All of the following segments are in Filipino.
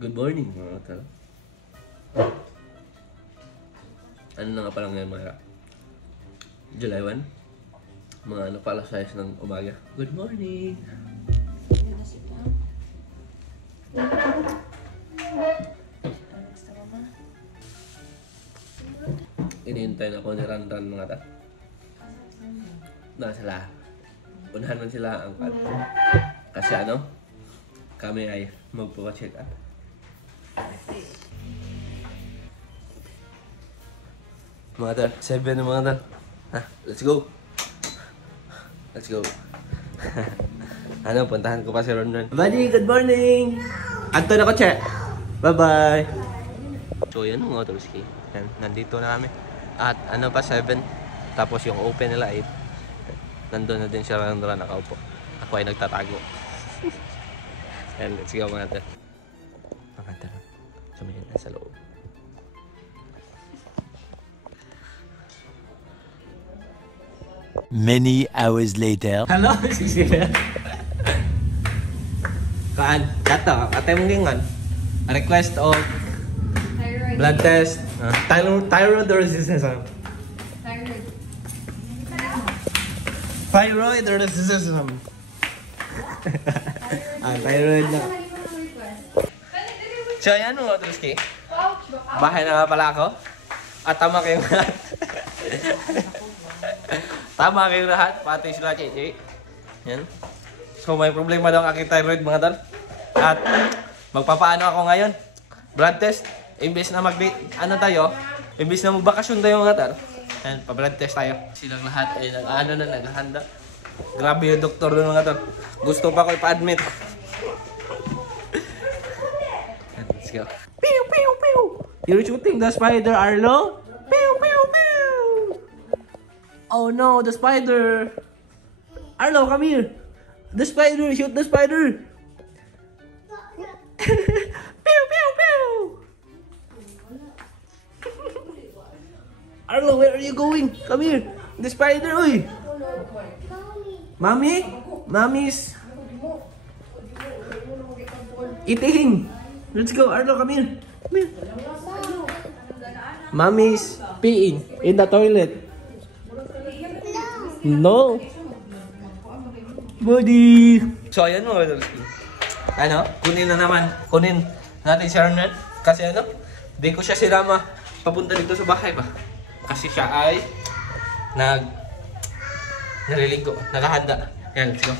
Good morning mga tao. Ano na nga pala ngayon mga July 1? Mga ano pala size ng umaga. Good morning! Inihintay na ako ni Ranran mga ta. Na sila. Unahan man sila ang kasi ano? Kami ay magpo-check up. Mga tol, 7 na mga tol. Ha, let's go. Let's go. Ano, puntahan ko pa si Ron. Buddy, good morning! Anto na ko, che. Bye-bye! So, yan mga tolski. Yan, nandito na kami. At ano pa, 7. Tapos yung open nila 8. Nandun na din siya Ron nakaupo. Ako ay nagtatago. Yan, let's go mga tol. Mga tol, sumilin na sa loob. Many hours later. Hello, Cecilia. Kaan? Kato, atay mong gingan. A request of Thyroid. blood test. Thyroid or resistance? Thyroid. Thyroid or resistance? Thyroid na. So, ayan mga Truski. Bahay na nga pala ako. At tama kayong lahat. Tama kayong lahat, pati sila Chichi. Yan. So may problema daw ang aking thyroid mga tol. At magpapaano ako ngayon? Blood test. Imbes na ano tayo? Imbes na magbakasyon tayo mga tol. Yan, pa-blood test tayo. Silang lahat ay naghahanda. Grabe yung doktor doon mga tol. Gusto pa ko ipa-admit. Let's go. Pew pew pew. You're shooting the spider, Arlo? Pew pew pew. Oh no, the spider! Arlo, come here! The spider! Shoot the spider! Pew, pew, pew! Arlo, where are you going? Come here! The spider, uy! Mommy? Mommy's eating! Let's go, Arlo, come here! Come here! Mommy's peeing in the toilet. No. Buddy. So ayan mga Dolski. Ano? Kunin natin si Arnett. Kasi ano? Di ko siya sinama papunta dito sa bahay ba? Kasi siya ay naliligo. Nakahanda. Yan, let's go.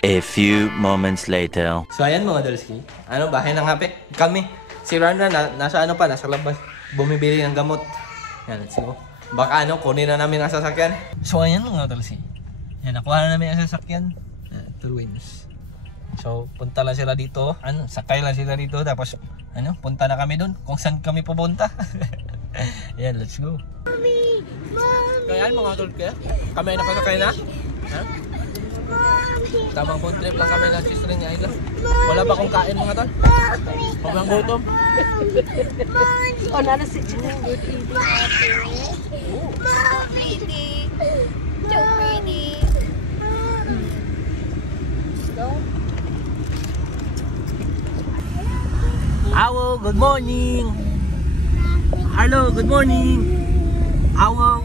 A few moments later. So ayan mga Dolski. Ano? Bahay na nga kami. Si Rana nasa ano pa? Nasa labas. Bumibili ng gamot. Yan, let's go. Baka ano, kunin na namin ang sasakyan. So ayan mga Dolski. Yan, nakuha na namin ang sasakyan. Twins. So punta lang sila dito. Ano, sakay lang sila dito. Tapos ano, punta na kami doon. Kung saan kami pupunta. Yan, let's go. Mommy! Kaya mga Dolski, kami ay nakasakay na. Ha? Tamang food trip lang kami na Sistering Island. Wala ba kung kain mga tol? Huwag lang gutom. Oh, nana si Chinang good eating ate. Pretty. So pretty. Go. Awo, good morning. Hello, good morning. Awo.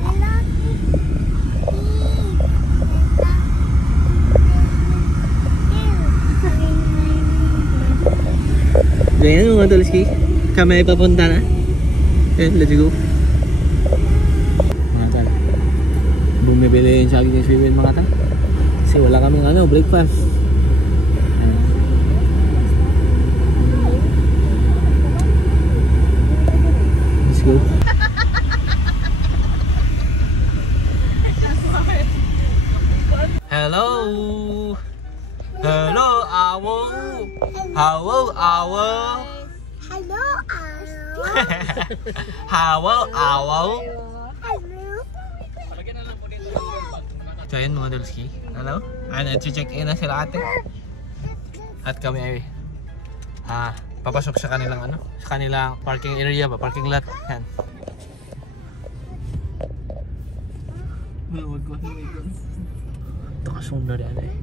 Ganyan mga Dolski. Kami ay papunta na. Okay, let's go. Mga tal. Bumibili yung saging yung swimming mga tal. Kasi wala kaming ano, breakfast. Let's go. Hello. Hello, Awo. Hello, Awo. Hello, Aro. Hello, Awo. Hello. So ayun mga Dolski. Hello? Check in na sila ate. At kami ay papasok sa kanilang ano, sa kanilang parking area ba, parking lot. Yan. Wag ko. Ito kasundar yan eh.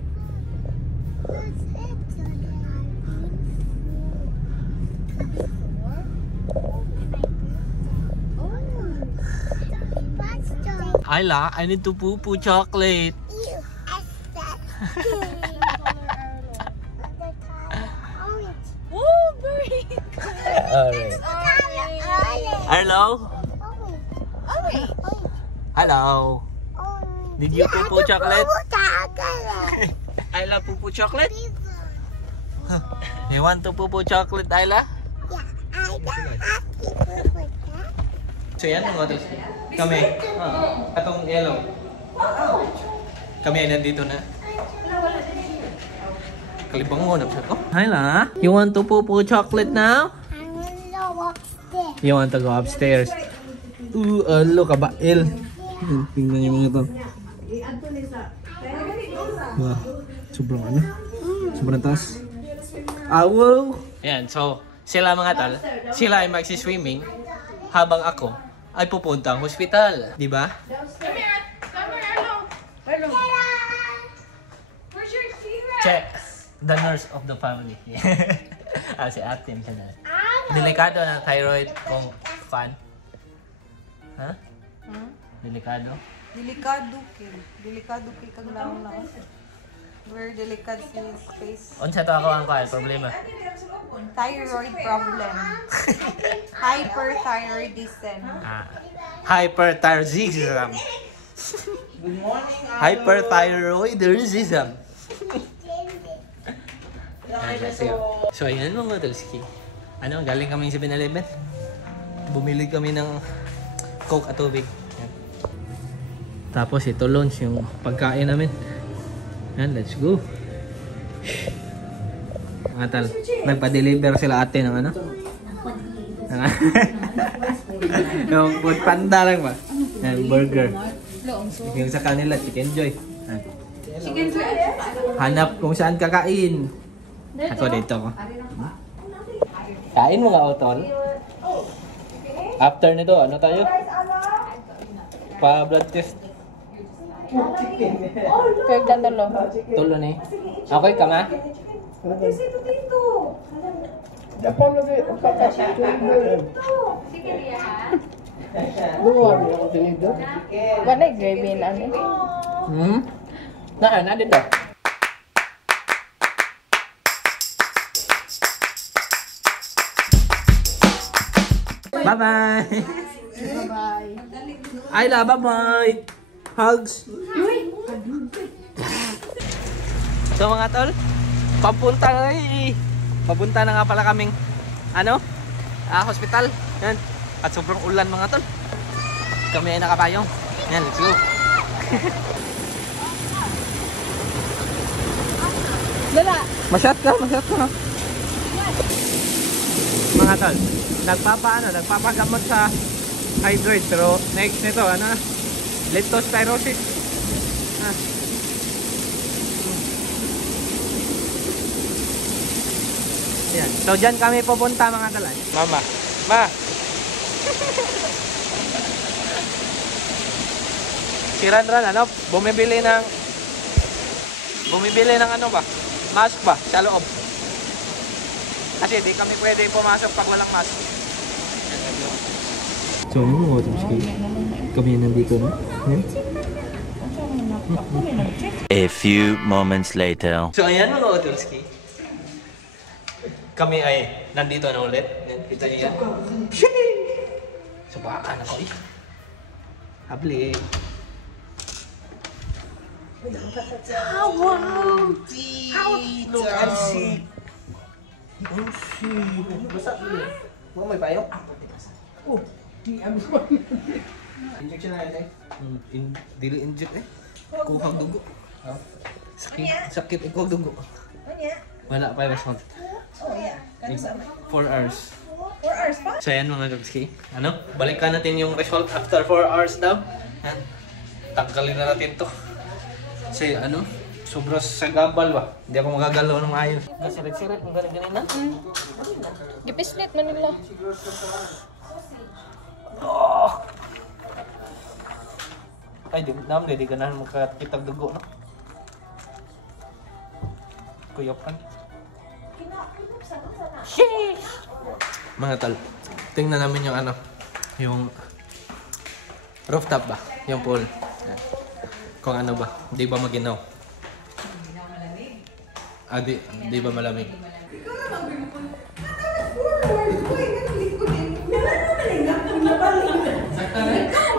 Ayla, I need to poo-poo chocolate. Ew, that. Wolverine. Alright. Hello? Hello? Did you poo-poo chocolate? I love poo-poo chocolate. You want to poo-poo chocolate, Ayla? So yan mga tos. Kami. Atong yellow. Kami ay nandito na. Kalibang mo na. Oh, Ayla, you want to poo-poo chocolate now? You want to go upstairs? Alo, kabail. Tingnan niyo mga to. Wow, sobrang ano? Sobrang taas. Wow! Yan, so sila mga tal, sila ay magsi-swimming habang ako ay pupuntang hospital, di ba? Come here, hello. Where's your T-Rex? Check the nurse of the family. Si ate siya na. Delikado na thyroid kung fan. Ha? Delikado? Delikado kay kag naon na. Very delicate sa space. Unsa to ako ang kuan problema? Thyroid problem. Hyperthyroidism. Hyperthyroidism. Good morning. Hyperthyroidism. So ayan mga Tulski. Ano, galing kami sa 7-Eleven. Bumili kami ng Coke at tubig. Yan. Tapos ito lunch yung pagkain namin. Yan, let's go. Mga tal, nagpa-deliver sila ate ng ano? Yung food panda lang ba? Yan, burger. Yung sa kanila, Chicken Joy. Yan. Hanap kung saan kakain. Ako dito ko. Kain mo nga, Otol. After nito, ano tayo? Pa-blood test. Kag dadalo. Tulo ni. Okay ka ma? Wala gravy na ano. Na dito. Bye-bye. Bye. Ayla, bye-bye. Hugs. So mga tol, papunta na nga pala kaming hospital. Yan. At sobrang ulan mga tol. Kami ay nakapayong. Yan, let's go. Dala. Masyat ka. Mga tol, nagpapagamot sa hydrate pero next nito leptospirosis. Yan. So dyan kami pupunta mga tol. Mama. Si Ranran bumibili ng mask ba sa loob. Kasi di kami pwede pumasok pag walang mask. So ano mga Tulski? Kami nandito na. A few moments later. So ayan mga Tulski. Kami ay nandito na ulit. Ito niya. So baka na ko eh. Habli. Wow. Look and see. Basta mo may payo? Oh. Injection na yun dili inject kuhag dugo. Sakit kuhag dugo. Wala pa response. 4 hours. 4 hours pa? So yan mga Tulski. Balikan natin yung result after 4 hours daw. Yan. Tanggalin na natin to. Kasi sobrang sagabal ba? Hindi ako magagalaw ng maayos. Kasirit-sirit kung galing na. Gipislit na nila. Oh! Ay, di ganahan magkakitag dugo, no? Kuyapan. Sheesh! Mga tal, tingnan namin yung yung rooftop ba? Yung pool. Yan. Kung ano ba, di ba maginaw? Ah, di ba malamig?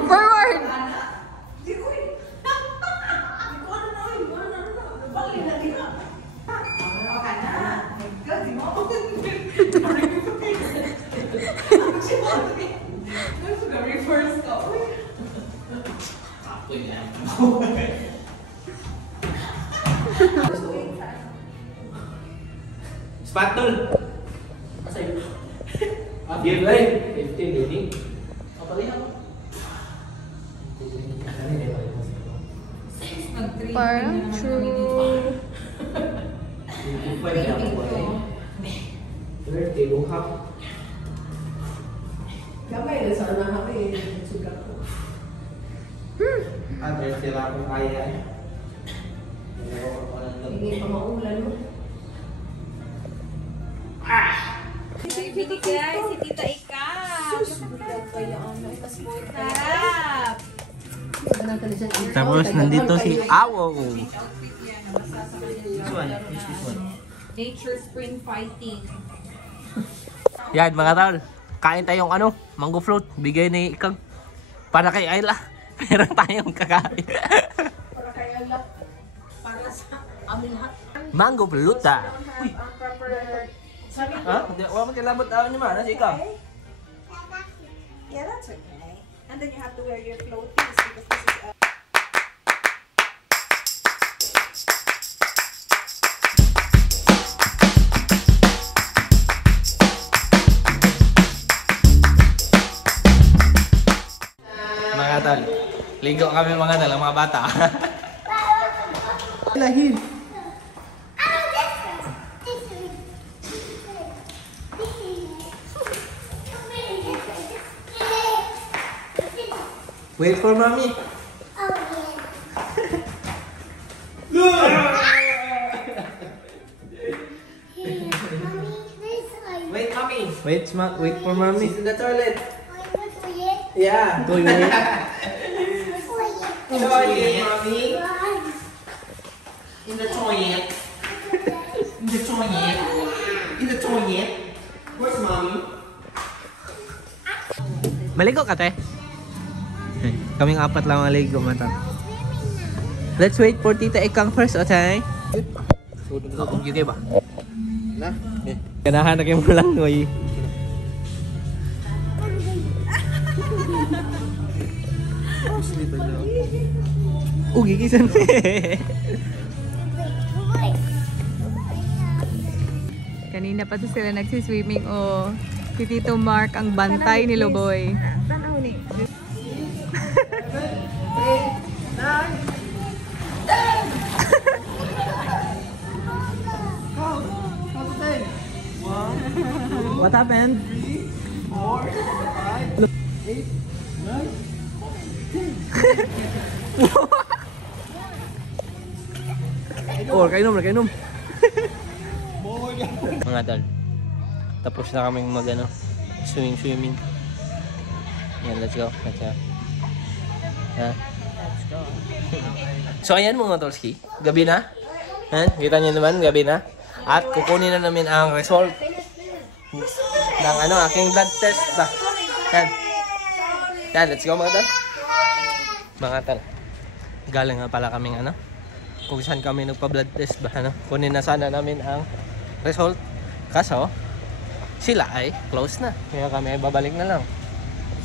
Forward! Spatol! Give life! 15 reading. Parang true. 30 luha. Gamay na sana kami. Sugat ko. Ano sila kung kaya eh. Hindi pa maulan mo. Ay, binigay si Tita Ika. Sarap! Tapos nandito si Awo. Nature Spring Fighting. Yan mga tol, kain tayong ano, mango float. Bigay ni Ikag para kay Ayla. Meron tayong kakain. Para kaya lang. Para sa amin lahat. Mango float ah. Uy, Ang proper... Sabi ko. ha? Wala mo kilabot ni Mana, si Ikaw. Yeah, that's okay. And then you have to wear your floaties because this is a... Mga tol, ligo kami mga tol, ang mga bata. Lahil. Wait for mommy. Wait, mommy. Wait for mommy. She's in the toilet. Yeah. Toilet. Toilet, mommy. In the toilet. In the toilet. In the toilet. Where's mommy? Maligo ka, te? Kaming apat lang maligo, mata. Let's wait for Tita Ikang first, okay? Okay ba? Na? Kanahan na kayo mo lang, ngoy. Gigisan. Kanina pa to sila nagsiswimming o si Tito Mark ang bantay ni Loboy. Tanaw ni. What happened? 4, kainom na, kainom. Mga tol, tapos na kaming mag ano, swimming. Yan, let's go. Let's go. Ha? So ayan mga tolski, gabi na. Kita niyo naman, gabi na. At kukunin na namin ang result ng ano, aking blood test ba. Yan, let's go mga tol. Mga tol, galing nga pala kaming ano, kung saan kami nagpa-blood test ba, ano. Kunin na sana namin ang result. Kaso, sila ay close na. Kaya kami ay babalik na lang.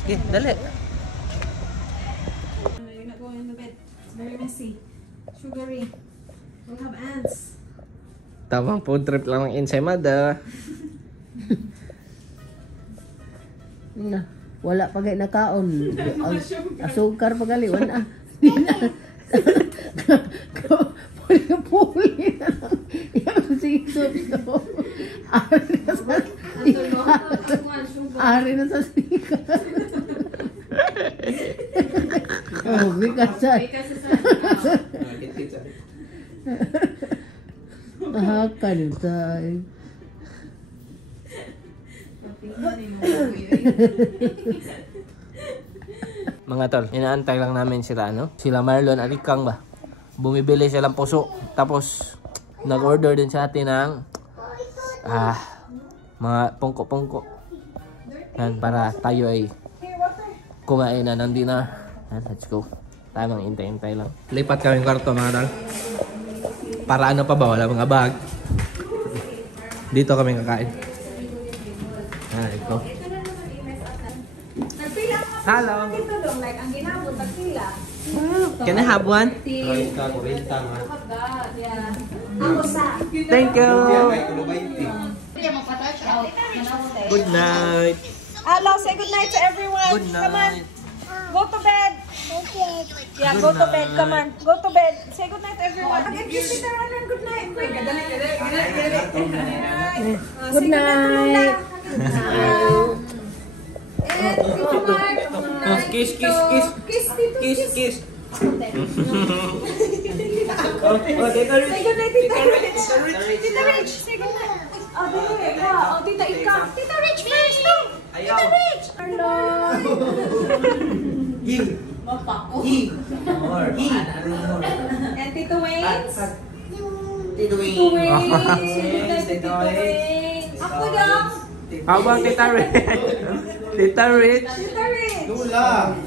Sige, dali. You're not going to bed. It's very messy. Sugary. We'll have ants. Tamang food trip lang ng ensaymada. Na, wala pa gay nakaon. Asukar pa gali wala. Puli na lang. Yung sikot ko. Ari na sa sikat. Oh, bigat sa. Hakan tayo. mga tol. Inaantay lang namin sila, sila Marlon at Ikang ba. Bumibili silang puso. Tapos, nag-order din sa atin ng mga pungko-pungko. Yan, para tayo ay kumain na ng dinner. Yan, let's go. Tamang intay-intay lang. Lipat kami ng kwarto mga tol. Para ano pa ba? Wala mga bag. Dito kami kakain. Yan, let's go. Hello. Can I have one? Thank you. Good night. Hello, say good night to everyone. Good Come on. night. Go to bed. Yeah, go to bed. Come on. Go to bed. Say good night to everyone. Kiss Tita Ronan. Good night. Good night. Kiss, kiss, kiss. Kiss, kiss. Say good night, Tita Rich. Tita Rich, say good night. Oh, Tita Ika. Tita Rich first. No. Tita Rich. Hello. And Tito Waynes. Tito Waynes. Tito Waynes. Ako daw. How about Tita Rich? Tita Rich? Tita Rich. Lola.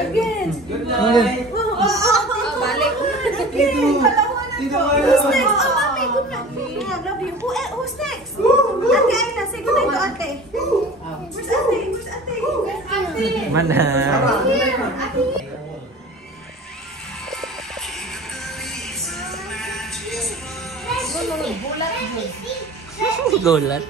Again. Good night. Balik. Again. Palawa na to. Who's next? Oh, Mami. Good night. I love you. Who's next? Ate Aina. Say good night to Ate. Where's Ate? Where's Ate? Mana? Gulat.